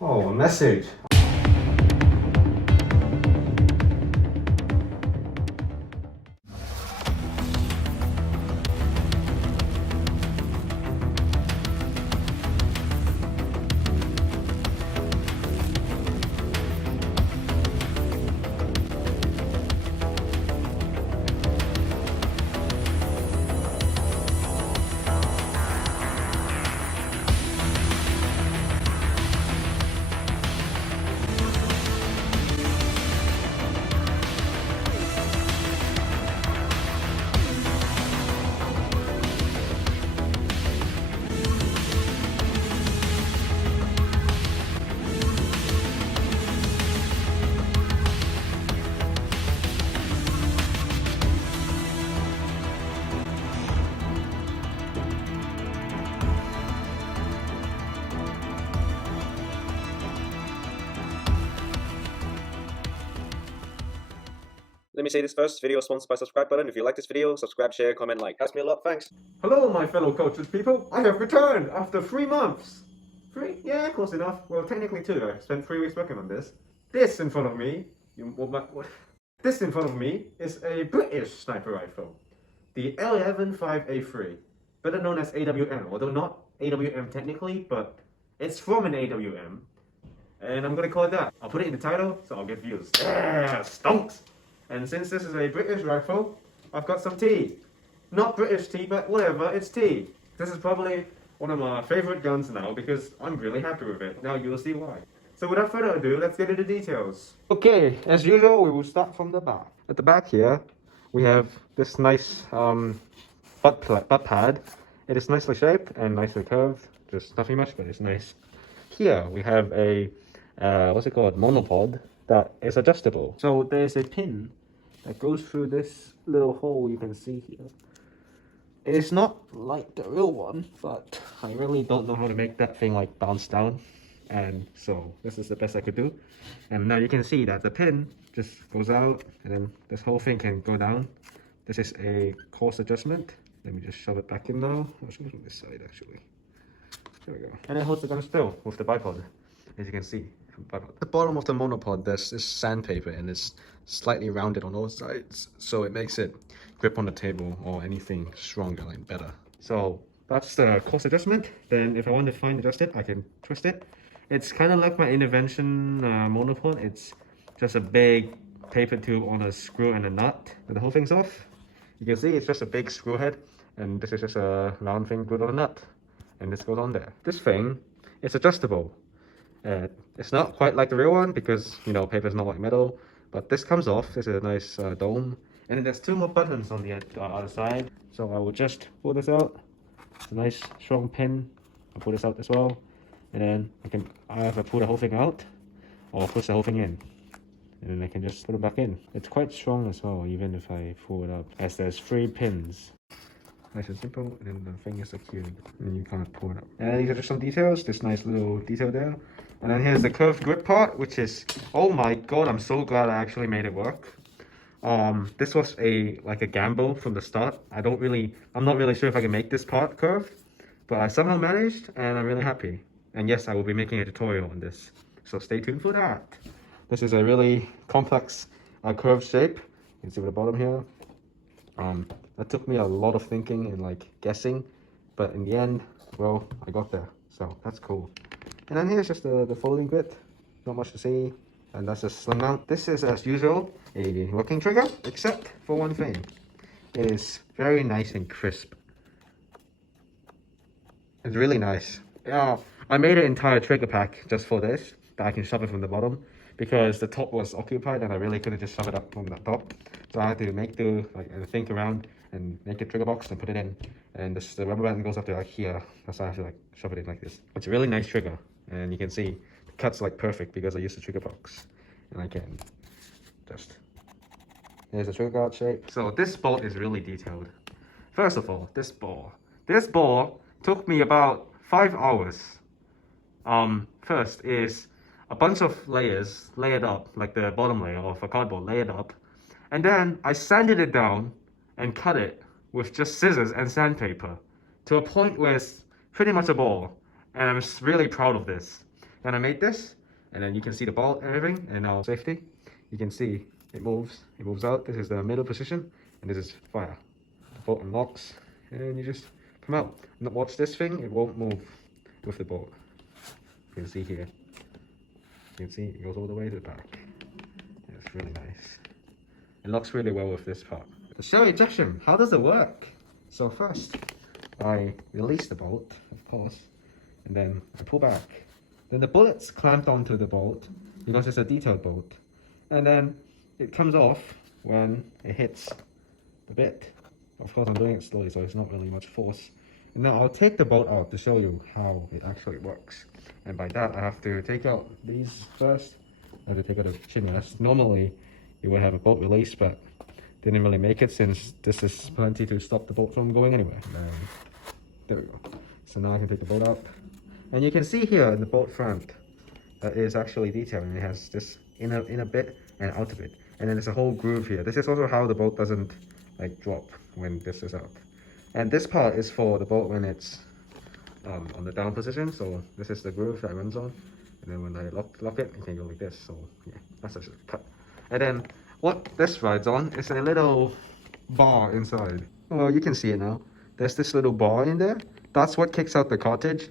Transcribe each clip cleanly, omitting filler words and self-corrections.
Oh, a message. Let me say this first, video is sponsored by subscribe button. If you like this video, subscribe, share, comment, like. Helps me a lot, thanks. Hello, my fellow cultured people. I have returned after 3 months. 3? Yeah, close enough. Well, technically 2. I spent 3 weeks working on this. This in front of me, This in front of me is a British sniper rifle, the L115A3, better known as AWM. Although not AWM technically, but it's from an AWM, and I'm gonna call it that. I'll put it in the title, so I'll get views. Yeah, stonks. And since this is a British rifle, I've got some tea. Not British tea, but whatever, it's tea. This is probably one of my favorite guns now because I'm really happy with it. Now you'll see why. So without further ado, let's get into details. Okay, as usual, we will start from the back. At the back here, we have this nice butt pad. It is nicely shaped and nicely curved. Just nothing much, but it's nice. Here we have a, what's it called, monopod that is adjustable. So there's a pin that goes through this little hole you can see here. It is not like the real one, but I really don't know how to make that thing like bounce down. And so this is the best I could do. And now you can see that the pin just goes out and then this whole thing can go down. This is a coarse adjustment. Let me just shove it back in now. I'll show it from this side actually. There we go. And it holds the gun still with the bipod, as you can see. At the bottom of the monopod there's this sandpaper and it's slightly rounded on all sides, so it makes it grip on the table or anything stronger, like better. So that's the coarse adjustment. Then if I want to fine adjust it, I can twist it. It's kind of like my intervention monopod. It's just a big paper tube on a screw and a nut, and the whole thing's off. You can see it's just a big screw head, and this is just a round thing glued on a nut, and this goes on there. This thing is adjustable. It's not quite like the real one because, you know, paper is not like metal, but this comes off. This is a nice dome, and then there's 2 more buttons on the other side. So I will just pull this out. It's a nice strong pin. I'll pull this out as well, and then I can either pull the whole thing out or push the whole thing in, and then I can just put it back in. It's quite strong as well, even if I pull it up, as there's 3 pins. Nice and simple, and then the thing is secured, and then you kind of pull it up. And these are just some details, this nice little detail there. And then here's the curved grip part, which is, oh my god, I'm so glad I actually made it work. This was like a gamble from the start. I'm not really sure if I can make this part curved, but I somehow managed, and I'm really happy. And yes, I will be making a tutorial on this, so stay tuned for that. This is a really complex curved shape. You can see at the bottom here. That took me a lot of thinking and like guessing, but in the end, well, I got there, so that's cool. And then here's just the folding bit. Not much to see, and that's just slim mount. This is, as usual, a working trigger, except for one thing. It is very nice and crisp. It's really nice. I made an entire trigger pack just for this, that I can shove it from the bottom, because the top was occupied and I really couldn't just shove it up from the top. So I had to make do, like, think around and make a trigger box and put it in. And the rubber band goes up to like here. That's why I have to like shove it in like this. It's a really nice trigger, and you can see the cut's like perfect because I used the trigger box. And I can just, here's the trigger guard shape. So this bolt is really detailed. First of all, this ball took me about 5 hours. First is a bunch of layers layered up, like the bottom layer of a cardboard layered up, and then I sanded it down and cut it with just scissors and sandpaper to a point where it's pretty much a ball. And I'm really proud of this. And I made this, and then you can see the bolt and everything, and now safety. You can see it moves out. This is the middle position, and this is fire. The bolt unlocks, and you just come out. Now watch this thing, it won't move with the bolt. You can see here. You can see it goes all the way to the back. It's really nice. It locks really well with this part. The shell ejection, how does it work? So first, I release the bolt, of course, and then I pull back. Then the bullet's clamped onto the bolt because it's a detailed bolt. And then it comes off when it hits the bit. Of course, I'm doing it slowly, so it's not really much force. And now I'll take the bolt out to show you how it actually works. And by that, I have to take out these first. I have to take out the chin rest. Normally, you would have a bolt release, but didn't really make it since this is plenty to stop the bolt from going anywhere. There we go. So now I can take the bolt out. And you can see here in the bolt front that is actually detailed, and it has this inner bit and outer bit. And then there's a whole groove here. This is also how the bolt doesn't like drop when this is out. And this part is for the bolt when it's on the down position. So this is the groove that it runs on. And then when I lock it, it can go like this. So yeah, that's a cut. And then what this rides on is a little bar inside. Well, you can see it now. There's this little bar in there. That's what kicks out the cartridge.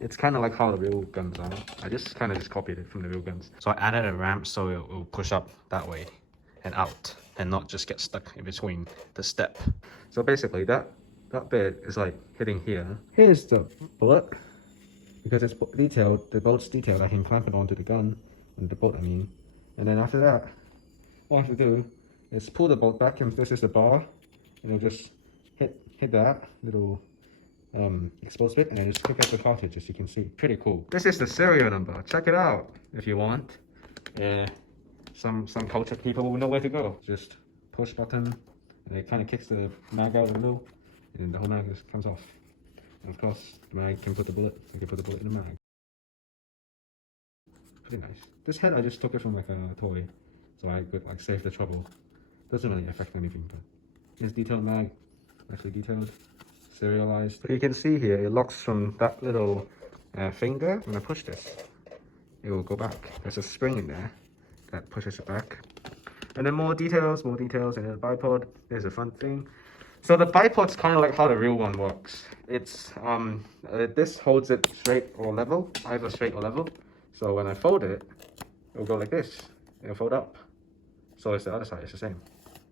It's kind of like how the real guns are. I just kind of copied it from the real guns. So I added a ramp so it will push up that way and out and not just get stuck in between the step. So basically that bit is like hitting here. Here's the bullet. Because it's detailed, the bolt's detailed, I can clamp it onto the gun, and the bolt I mean. And then after that, all I have to do is pull the bolt back, and this is the bar, and it'll just hit that little exposed bit, and then just kick out the cartridge, as you can see. Pretty cool. This is the serial number. Check it out if you want. Some cultured people will know where to go. Just push button, and it kind of kicks the mag out of the middle, and the whole mag just comes off. And of course, the mag can put the bullet. You can put the bullet in the mag. Pretty nice. This head I just took it from like a toy, so I could like save the trouble. Doesn't really affect anything, but it's detailed mag, actually detailed, serialized. But you can see here it locks from that little finger. When I push this, it will go back. There's a spring in there that pushes it back. And then more details, and then the bipod. There's a front thing. So the bipod's kind of like how the real one works. It's this holds it straight or level, either straight or level. So when I fold it, it'll go like this. It'll fold up. So it's the other side. It's the same.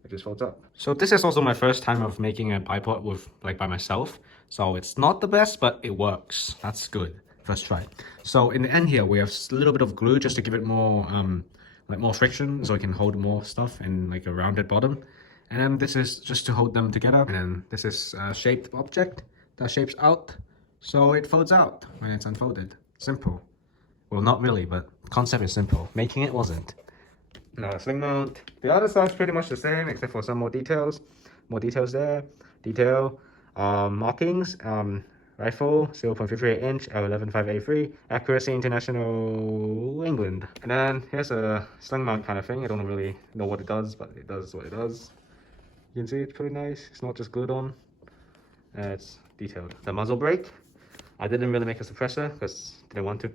It just folds up. So this is also my first time of making a bipod with by myself. So it's not the best, but it works. That's good. First try. So in the end here, we have a little bit of glue just to give it more more friction, so it can hold more stuff in like a rounded bottom. And then this is just to hold them together. And then this is a shaped object that shapes out. So it folds out when it's unfolded. Simple. Well, not really, but concept is simple. Making it wasn't. Now sling mount. The other side's pretty much the same, except for some more details. More details there. Detail. Markings. Rifle, 0.58 inch, L115A3, accuracy international England. And then here's a sling mount kind of thing. I don't really know what it does, but it does what it does. You can see it's pretty nice. It's not just glued on. It's detailed. The muzzle brake. I didn't really make a suppressor because I didn't want to.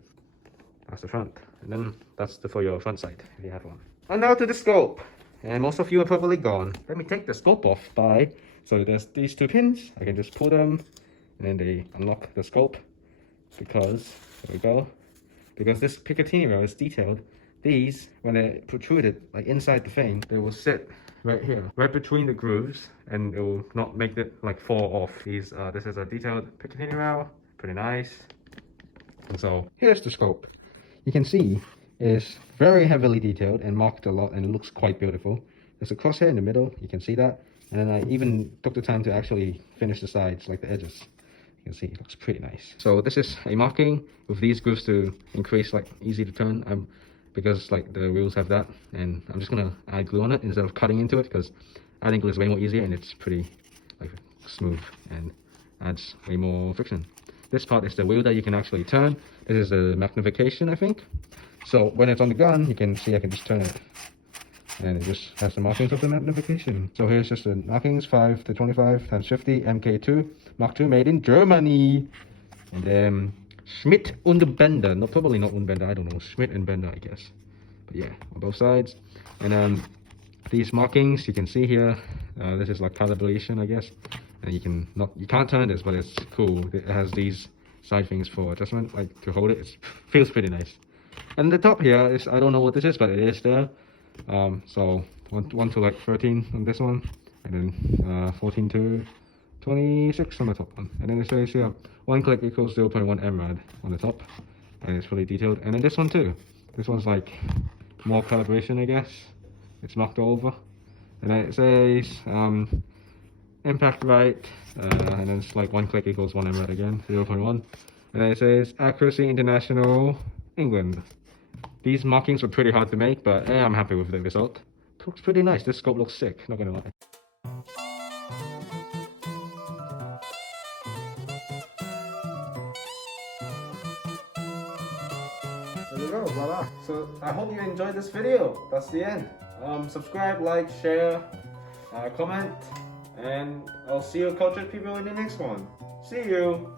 That's the front. And then that's for your front sight if you have one. And now to the scope. And most of you are probably gone. Let me take the scope off so there's these two pins. I can just pull them. And then they unlock the scope because, there we go, because this Picatinny rail is detailed. These, when they're protruded, like inside the thing, they will sit right here, right between the grooves, and it will not make it like fall off. This is a detailed Picatinny rail, pretty nice. And so, here's the scope. You can see it's very heavily detailed and marked a lot, and it looks quite beautiful. There's a crosshair in the middle, you can see that. And then I even took the time to actually finish the sides, like the edges. You can see it looks pretty nice. So this is a marking with these grooves to increase like easy to turn, because like the wheels have that, and I'm just gonna add glue on it instead of cutting into it, because adding glue is way more easier and it's pretty like smooth and adds way more friction. This part is the wheel that you can actually turn. This is a magnification, I think. So when it's on the gun, you can see I can just turn it and it just has the markings of the Magnification. So here's just the markings: 5 to 25 times 50 MK2 Mark II, made in Germany. And then Schmidt und Bender, no, probably not und Bender, I don't know, Schmidt and Bender, I guess. But yeah, on both sides. And these markings you can see here, this is like calibration, I guess. And you can't turn this, but it's cool. It has these side things for adjustment, like to hold it. It feels pretty nice. And the top here is, I don't know what this is, but it is there. So 1 to like 13 on this one, and then 14 to 26 on the top one. And then it says here, 1 click equals 0.1 mrad on the top, and it's really detailed. And then this one too. This one's like more calibration, I guess. It's knocked over. And then it says impact right, and then it's like 1 click equals 1 mrad again, 0.1. And then it says accuracy international England. These markings were pretty hard to make, but I'm happy with the result. It looks pretty nice. This scope looks sick, not gonna lie. There you go, voila. So I hope you enjoyed this video. That's the end. Subscribe, like, share, comment, and I'll see you cultured people in the next one. See you!